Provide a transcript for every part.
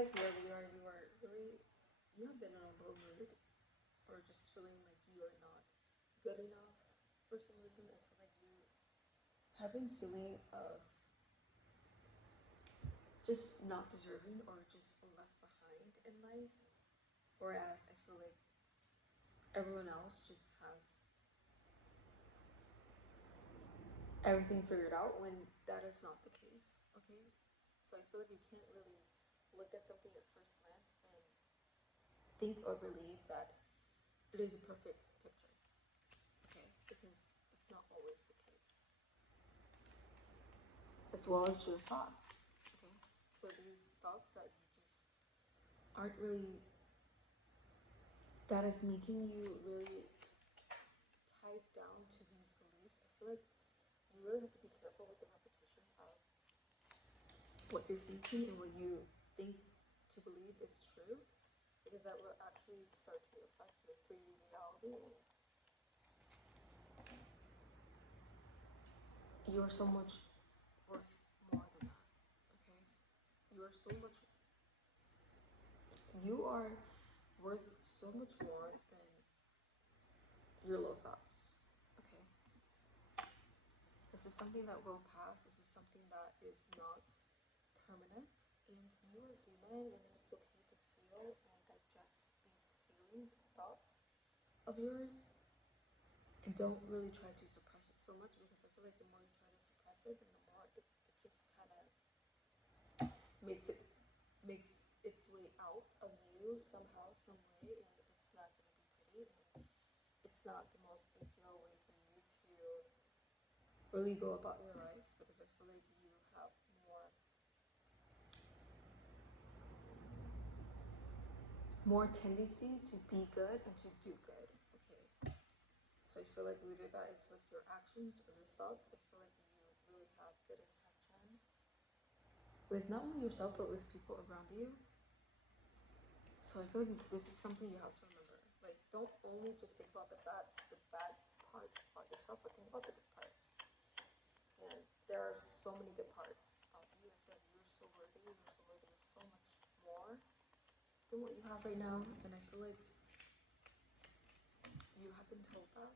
like wherever you are really, you have been in a low mood or just feeling like you are not good enough for some reason. I feel like you have been feeling of just not deserving or just left behind in life. Whereas I feel like everyone else just has everything figured out when that is not the case. Okay, so I feel like you can't really look at something at first glance and think or believe that it is a perfect picture. Okay, because it's not always the case. As well as your thoughts. Okay, so these thoughts that you just aren't really, that is making you really tied down to these beliefs. I feel like you really have to be careful with the repetition of what you're thinking and what you think to believe is true, because that will actually start to affect your 3D reality. You are so much worth more than that. Okay, you are so much. You are worth so much more than your low thoughts. Okay, this is something that will pass. This is something that is not permanent, and you are human, and it's okay to feel and digest these feelings and thoughts of yours, and don't really try to suppress it so much, because I feel like the more you try to suppress it, then the more it just kind of makes it makes its way out of you somehow, some way, and it's not going to be pretty, and it's not the most ideal way for you to really go about your life, because I feel like you have more tendencies to be good and to do good. Okay, so I feel like whether that is with your actions or your thoughts, I feel like you really have good intention with not only yourself but with people around you. So I feel like this is something you have to remember. Like, don't only just think about the bad parts about yourself, but think about the good parts. And there are so many good parts about you. I feel like you're so worthy. You're so worthy of so much more than what you have right now. And I feel like you have been told that.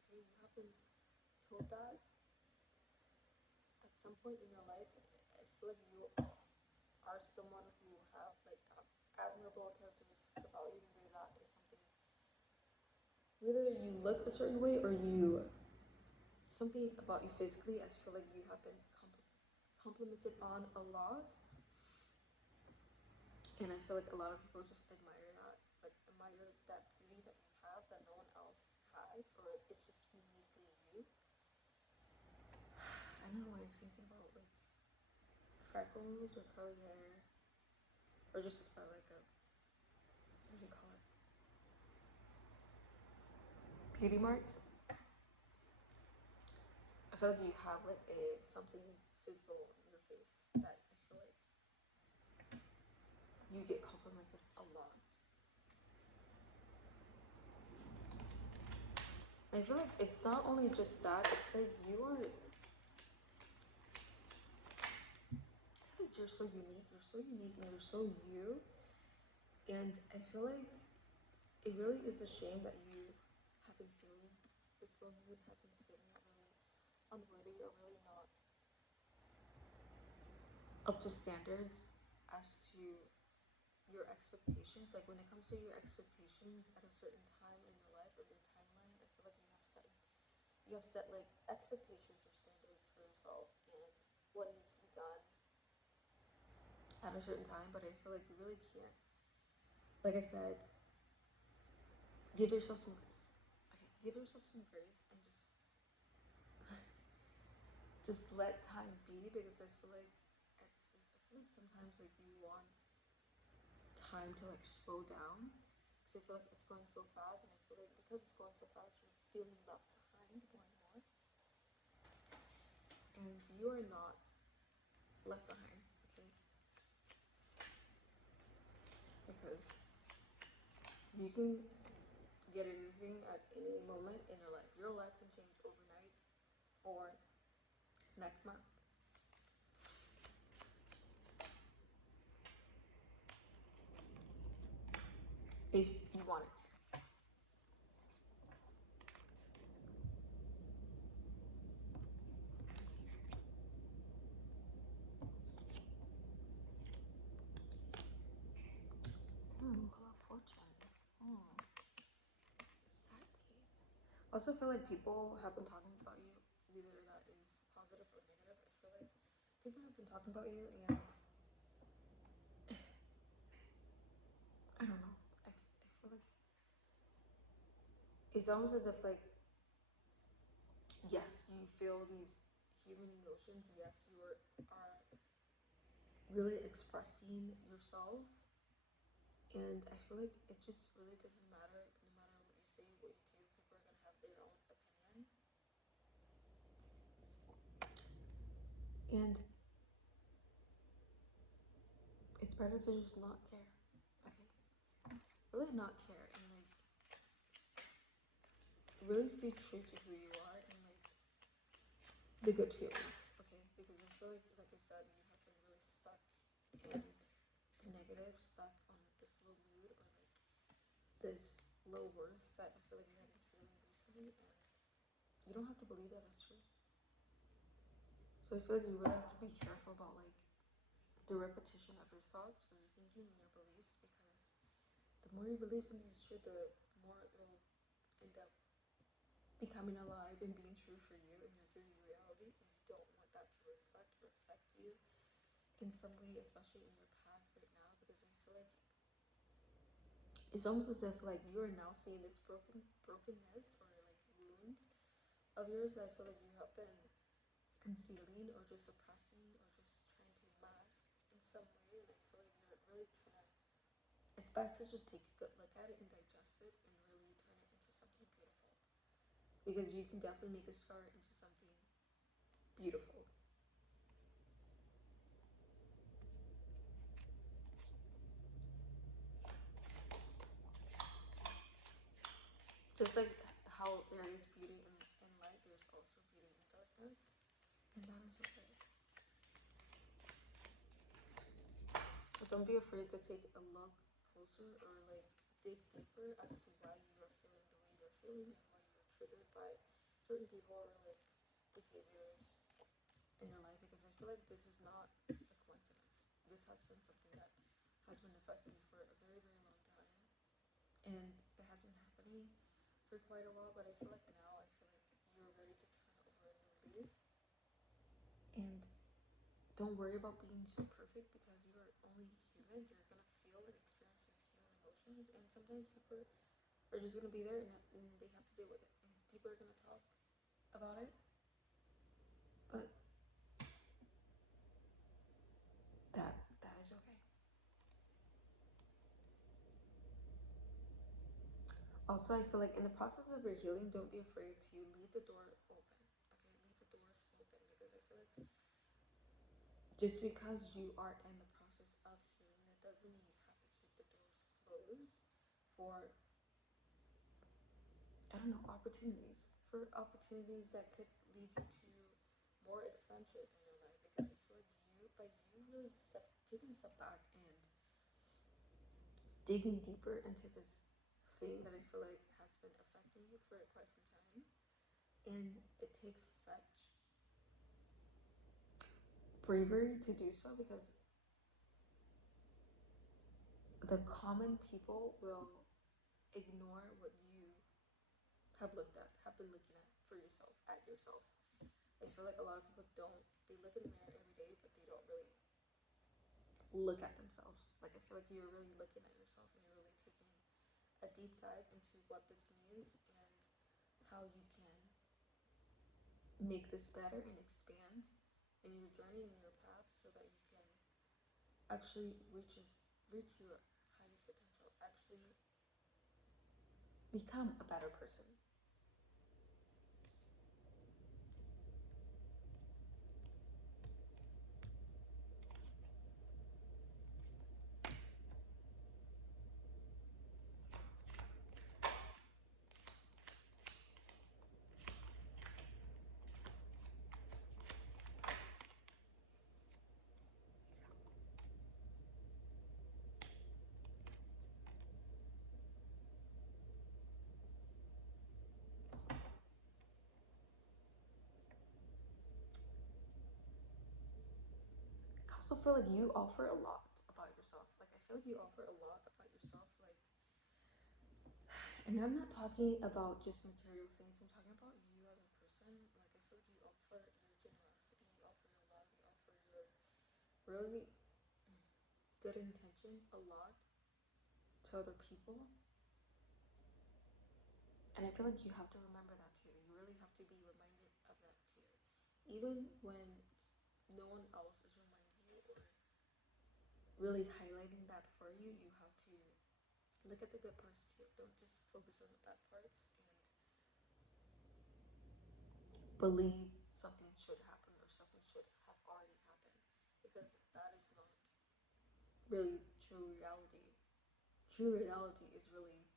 Okay, you have been told that at some point in your life. I feel like you are someone who have like admirable characteristics about you. Either that is something, whether you look a certain way or you, something about you physically, I feel like you have been complimented on a lot, and I feel like a lot of people just admire that, like admire that beauty that you have that no one else has, or it's just uniquely you. I don't know why I'm thinking about like freckles or curly hair, or just like a, what do you call it, beauty mark. I feel like you have like a something physical in your face that I feel like you get complimented a lot. And I feel like it's not only just that, it's like you are, I feel like you're so unique, and you're so you. And I feel like it really is a shame that you have been feeling this low mood, have been feeling really unworthy or really not up to standards as to your expectations. Like when it comes to your expectations at a certain time in your life or your timeline, I feel like you have set like expectations or standards for yourself and what needs to be done at a certain time. But I feel like you really can't, like I said, give yourself some grace. Okay, give yourself some grace and just let time be, because I feel like I feel like sometimes like you want time to like slow down, because I feel like it's going so fast, and I feel like because it's going so fast, you're feeling left behind more and more, and you are not left behind. Okay, because you can get anything at any moment in your life. Your life can change overnight or next month. also feel like people have been talking about you, whether that is positive or negative. I feel like people have been talking about you, and I don't know. I feel like it's almost as if like, yes, you feel these human emotions. Yes, you are really expressing yourself, and I feel like it just really doesn't matter. No matter what you say, what you do, people are gonna have their own opinion, and it's better to just not care. Okay, really not care, and like really stay true to who you are, and like the good feelings. Okay, because I feel like I said, you have been really stuck and negative, stuck on this low mood or like this low worth that I feel like you have been feeling recently, and you don't have to believe that it's true. So I feel like you really have to be careful about like the repetition of your thoughts or your thinking and your beliefs, because the more you believe something is true, the more it will end up becoming alive and being true for you in your very reality, and you don't want that to reflect or affect you in some way, especially in your path right now, because I feel like it's almost as if like you are now seeing this brokenness or like wound of yours that I feel like you have been concealing or just suppressing or just trying to mask in some way, and I feel like you're really trying to, it's best to just take a good look at it and digest it and really turn it into something beautiful, because you can definitely make a scar into something beautiful. Just like how there is beauty in light, there's also beauty in darkness, and that is okay. But don't be afraid to take a look closer or like dig deeper as to why you are feeling the way you're feeling and why you're triggered by certain people or like behaviors in your life, because I feel like this is not a coincidence. This has been something that has been affecting you for a very, very long time, and it has been happening for quite a while, but I feel like now I feel like you're ready to turn over a new leaf, and don't worry about being too perfect, because you are only human. You're gonna feel and experience these human emotions, and sometimes people are just gonna be there, and they have to deal with it, and people are gonna talk about it, but that is okay. Also, I feel like in the process of your healing, don't be afraid to leave the door open. Okay, leave the doors open, because I feel like just because you are in the process of healing, it doesn't mean you have to keep the doors closed for, I don't know, opportunities. For opportunities that could lead you to more expansion in your life. Because I feel like by you really taking a step back and digging deeper into this thing that I feel like has been affecting you for quite some time, and it takes such bravery to do so, because the common people will ignore what you have been looking at for yourself, at yourself. I feel like a lot of people don't, they look in the mirror every day, but they don't really look at themselves. Like, I feel like you're really looking at yourself, and you're really taking a deep dive into what this means and how you can make this better and expand in your journey and your path, so that you can actually reach your highest potential, actually become a better person. I also feel like you offer a lot about yourself. Like, I feel like you offer a lot about yourself. Like, And I'm not talking about just material things. I'm talking about you as a person. Like I feel like you offer your generosity, you offer your love, you offer your really good intention a lot to other people. And I feel like you have to remember that too. You really have to be reminded of that too. Even when no one else is reminding you or really highlighting that for you, you have to look at the good parts too. Don't just focus on the bad parts and believe something should happen or something should have already happened because that is not really true reality. True reality is really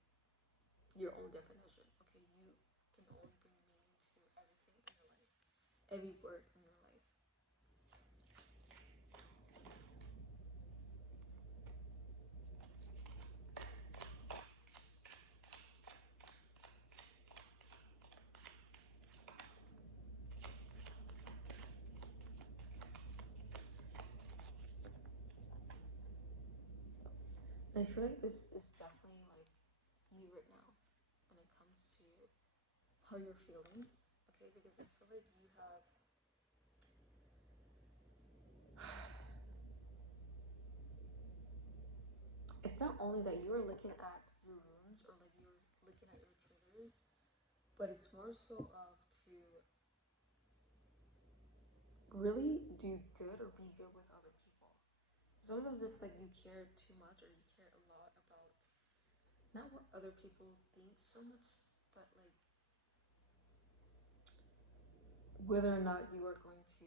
your own definition. Okay, you can only bring meaning to everything in your life, every word in your life. And I feel like this is definitely like you right now when it comes to how you're feeling. Okay, because I feel like you have it's not only that you are looking at your wounds or like you're looking at your triggers, but it's more so of to really do good or be good with other people. It's almost as if like you care too much or you care a lot about not what other people think so much, but like whether or not you are going to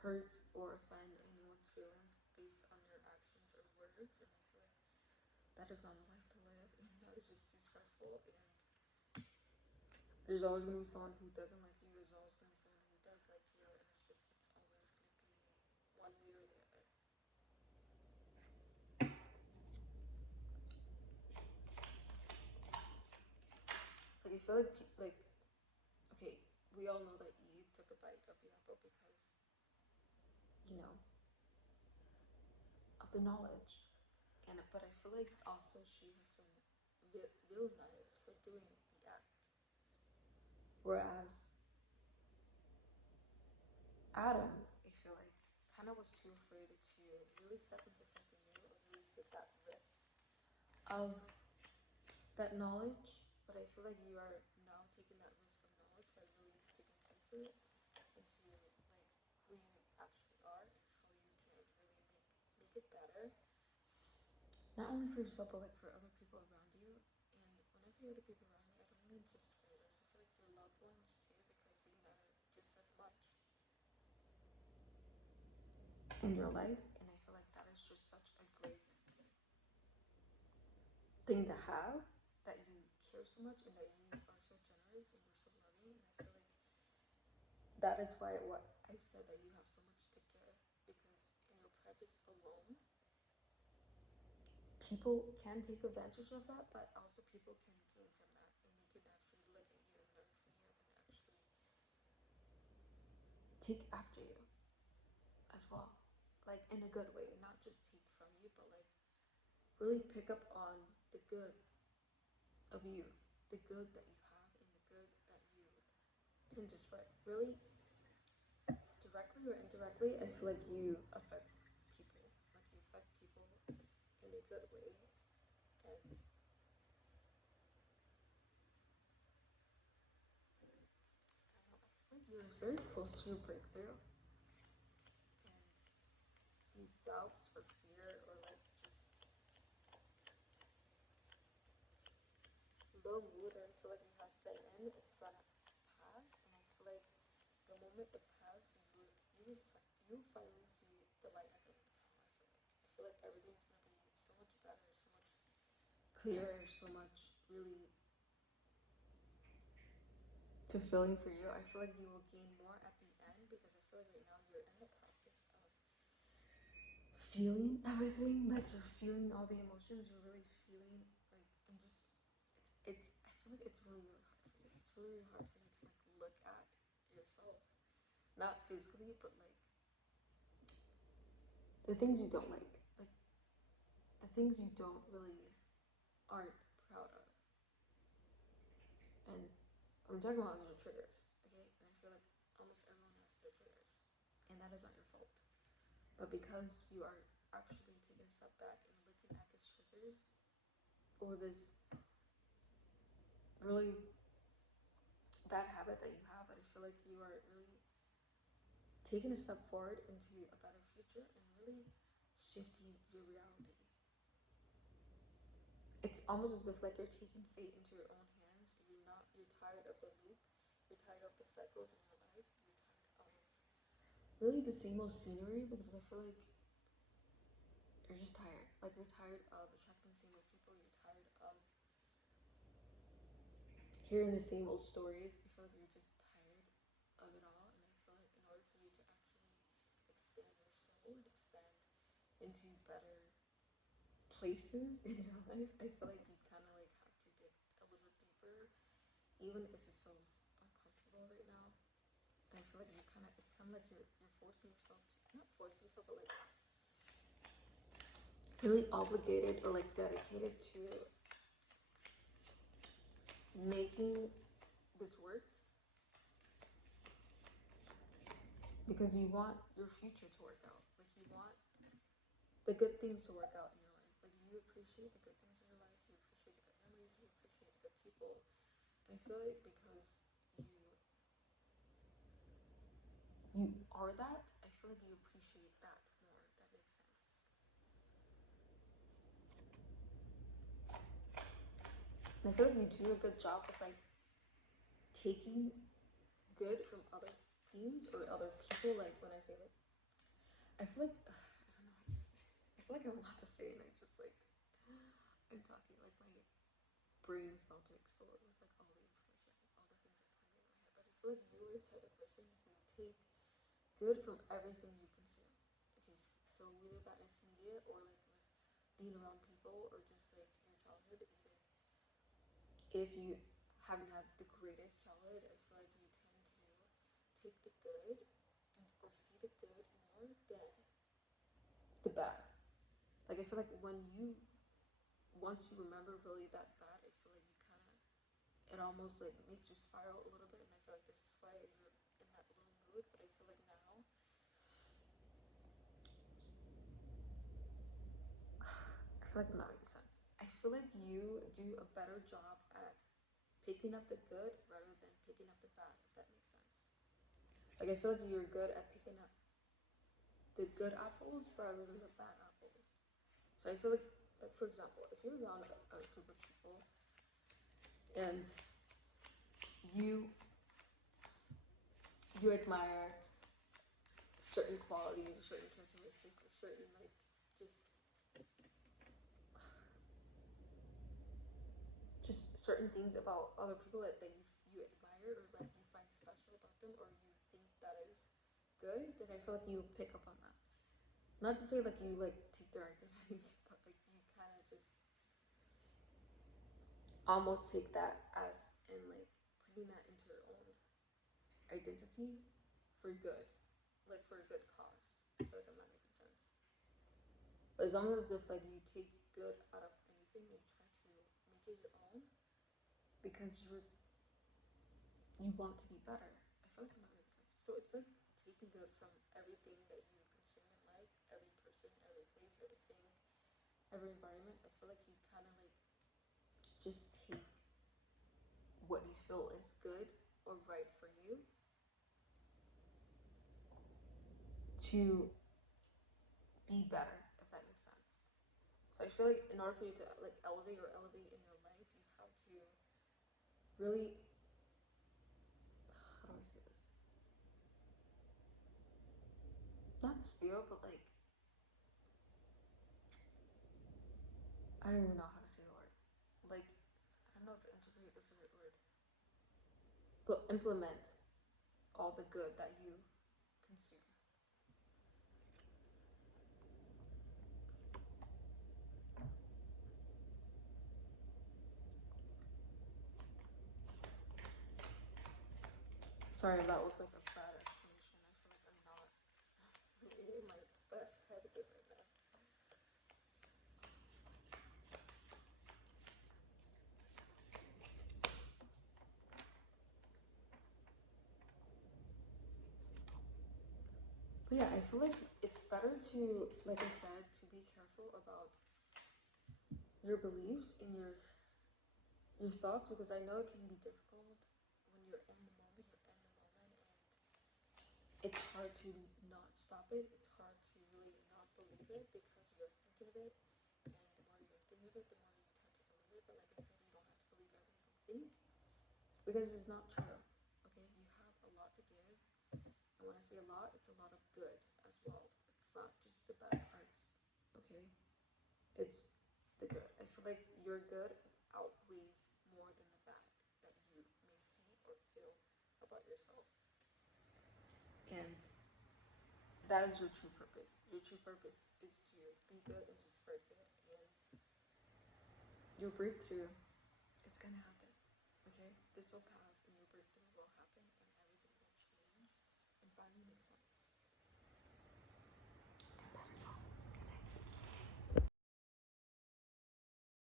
hurt or offend anyone's feelings based on your actions or words. And I feel like that is not a life to live, and that is just too stressful. And there's always going to be someone who doesn't like you. There's always going to be someone who does like you, and it's always going to be one way or the other. Like I feel like okay, we all know that Eve took a bite of the apple because you know of the knowledge, and but I feel like also she has been villainized for doing the act, whereas Adam, I feel like, kind of was too afraid to really step into something new or really take that risk of that knowledge. But I feel like you are now taking that risk of knowledge by really digging deeper into like who you actually are and how you can really make it better. Not only for yourself, but like for other people around you. And when I say other people around you, I don't mean just strangers. I feel like your loved ones too, because they matter just as much in your life. And I feel like that is just such a great thing to have, that you care so much and that you are so generous and you're so loving. And I feel like that is why what I said that you have so much to give, because in your presence alone, people can take advantage of that, but also people can gain from that, and they can actually look at you and learn from you and actually take after you as well, like in a good way, not just take from you, but like really pick up on the good of you, the good that you have, and the good that you can just really directly or indirectly. I feel like you affect people, like you affect people in a good way, and I don't know, I feel like you're very close to your breakthrough, and these doubts or fear or like just low mood that I feel like you have been in, it's gonna pass. And I feel like the moment it passes, you finally see the light at the end of the tunnel. I feel like everything's gonna be so much better, so much clearer, so much really fulfilling for you. I feel like you will gain more at the end because I feel like right now you're in the process of feeling everything, like you're feeling all the emotions, you're really feeling like, and just it's I feel like it's really really hard for you. It's really really hard for you to like look at yourself, not physically, but like the things you don't like the things you don't really aren't proud of. I'm talking about your triggers, okay? And I feel like almost everyone has their triggers, and that is not your fault. But because you are actually taking a step back and looking at these triggers or this really bad habit that you have, I feel like you are really taking a step forward into a better future and really shifting your reality. It's almost as if like you're taking fate into your own hands. You're tired of the loop. You're tired of the cycles in your life. You're tired of really the same old scenery because I feel like you're just tired. Like you're tired of attracting the same old people. You're tired of hearing the same old stories. I feel like you're just tired of it all. And I feel like in order for you to actually expand your soul and expand into better places in your life, I feel like you kind of like have to dig a little deeper, even if it feels uncomfortable right now. And I feel like it's kind of like you're forcing yourself to, not forcing yourself, but like really obligated or like dedicated to making this work because you want your future to work out. Like you want the good things to work out in your life. Like you appreciate the good things in your life. You appreciate the good memories. You appreciate the good people. And I feel like because you are that, I feel like you appreciate that more. If that makes sense. And I feel like you do a good job of like taking good from other things or other people. Like when I say like, I feel like I don't know how to say. I feel like I have a lot to say, and I just like I'm talking like my brain is about to explode with like all the information, all the things that's coming in my head. But I feel like you are the type of person who take good from everything you consume. Okay, so whether that is media or like with being around people or just like your childhood, even if you haven't had the greatest childhood, I feel like you tend to take the good or see the good more than the bad. Like I feel like when you once you remember really that bad, I feel like you kind of it almost like makes you spiral a little bit, and I feel like this is why you're in that low mood. But I feel like now, I feel like I'm not making sense. I feel like you do a better job at picking up the good rather than picking up the bad. If that makes sense. Like I feel like you're good at picking up the good apples rather than the bad apples. So I feel like for example, if you're around a group of people and you you admire certain qualities or certain characteristics or certain like just certain things about other people that you admire or that you find special about them or you think that is good, then I feel like you pick up on that. Not to say like you like take their identity, but like you kind of just almost take that as and like putting that into your own identity for good, like for a good cause. I feel like I'm not making sense. But it's almost as if like you take good out of anything and you try to make it your own because you want to be better. I feel like I'm not making sense. So it's like taking good from everything that you consume in life, every person, every place, everything, every environment. I feel like you kind of like just take what you feel is good or right for you to be better, if that makes sense. So I feel like in order for you to like elevate in your life, you have to really how do I say this? Not steal, but like I don't even know how to say the word. Like I don't know if integrate is the right word. But implement all the good that you consume. Sorry if that was like a bad explanation. I feel like I'm not in my best head right now. yeah, I feel like it's better to, like I said, to be careful about your beliefs and your thoughts, because I know it can be difficult when you're in the moment. And it's hard to not stop it. It's hard to really not believe it because you're thinking of it, and the more you're thinking of it, the more you tend to believe it. But like I said, you don't have to believe everything you think because it's not true. Okay, you have a lot to give, and when I say a lot, it's a lot of good as well. It's not just the bad parts. Okay, it's the good. I feel like your good outweighs more than the bad that you may see or feel about yourself. And that is your true purpose. Your true purpose is to be good and to spread good. And your breakthrough, it's gonna happen. Okay? This will pass.